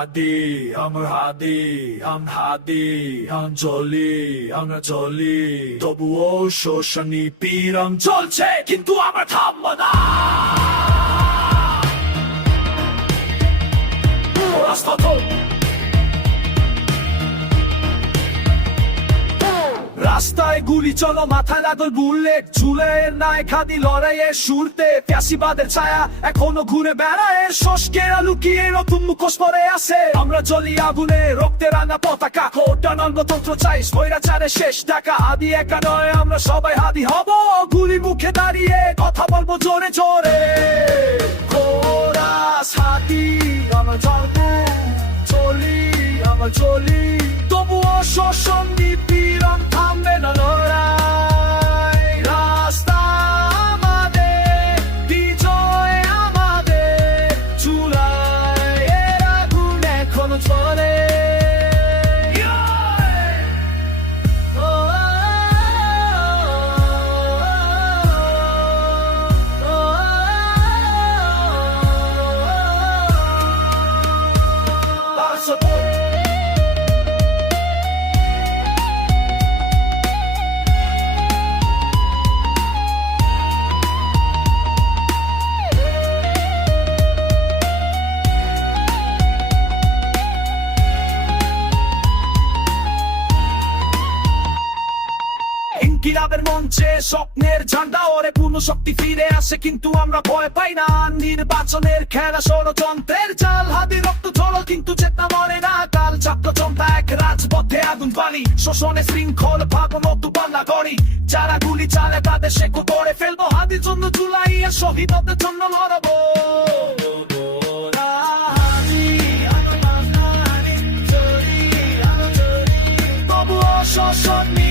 হাদি আম হাদি আম হাদি আঞ্জলি আমরা চলি তবুও শোষণী পীরম চলছে কিন্তু আমরা থামব না রাস্তায় গুলি চলো, মাথায় লাগল বুলেট। ঝুলে নাই খাদি লড়াইয়ে সুরতে প্যাসিবাদের ছায়া এখনও ঘুরে বেড়ায়। শস্কেরা লুকিয়ে নতুন মুখোশ পরে আছে। আমরা চলি আগুনে, রক্তে রাঙা পতাকা। কোটা নঙ্গতন্ত্র চাই, স্বৈরাচারে শেষ দেখা আদি একা নয়, আমরা সবাই হাদি হব। গুলি মুখে দাঁড়িয়ে কথা বলব জোরে জোরে। ইনকিলাবের মঞ্চে স্বপ্নের ঝান্ডা, ওরে পূর্ণ শক্তি ফিরে আসে, কিন্তু আমরা ভয় পাই না। নির্বাচনের খেলা ষড়যন্ত্রের জাল হাতি কিন্তু চেতা মরে না। কাল চক্র চম্পা এক রাজপথে আগুন পানি। শোষণে শৃঙ্খল ভাব মতো পাল্লা করি যারা গুলি চালে তাদের শেখো করে ফেলব। হাতির জন্য জুলাই আর শহীদদের জন্য লড়বো। Show